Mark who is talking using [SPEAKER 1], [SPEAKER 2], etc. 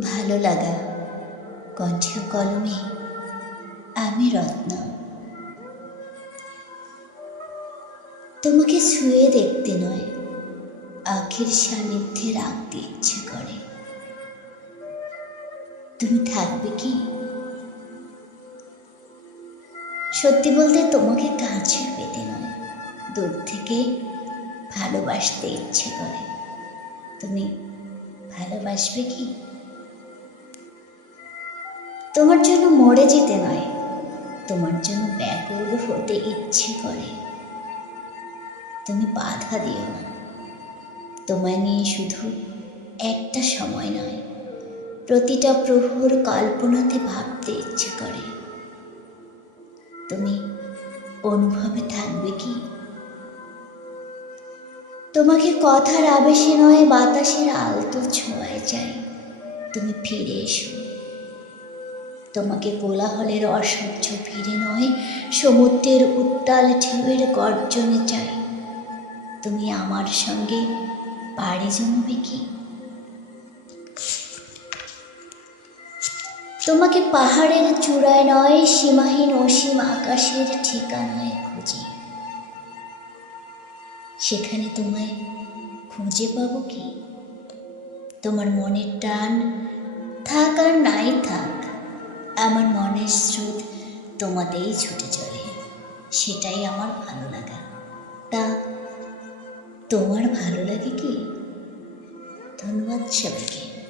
[SPEAKER 1] ভালো লাগা কণ্ঠ কলমে আমি রত্ন। তোমাকে ছুঁয়ে দেখতে নয়, আখের সান্নিধ্যে রাখতে ইচ্ছে করে। তুমি থাকবে কি? সত্যি বলতে তোমাকে কাছে পেতে নয়, দূর থেকে ভালোবাসতে ইচ্ছে করে। তুমি ভালোবাসবে কি? তোমার জন্য মরে যেতে নয় তোমার জন্য ব্যাকুল হতে ইচ্ছে করে। তুমি বাধা দিও না। তোমায় নিয়ে শুধু একটা সময় নয়, প্রতিটা প্রভুর কল্পনাতে ভাবতে ইচ্ছে করে। তুমি অনুভবে থাকবে কি? তোমাকে কথার আবেশে নয়, বাতাসের আলতো ছোঁয়ায় চাই। তুমি ফিরে এসো। তোমাকে কোলাহলের অসহ্য ফিরে নয়, সমুদ্রের উত্তাল ঢেউয়ের গর্জনে চাই। তুমি আমার সঙ্গে পাড়ি জমবে কি? তোমাকে পাহাড়ের চূড়ায় নয়, সীমাহীন অসীম আকাশের ঠিকানায় খুঁজি। সেখানে তোমায় খুঁজে পাবো কি? তোমার মনের টান থাক আর নাই থাক আমার মনের স্রোত তোমাতেই ছুটে চলে। সেটাই আমার ভালো লাগা। তা তোমার ভালো লাগে কি? ধন্যবাদ সবাইকে।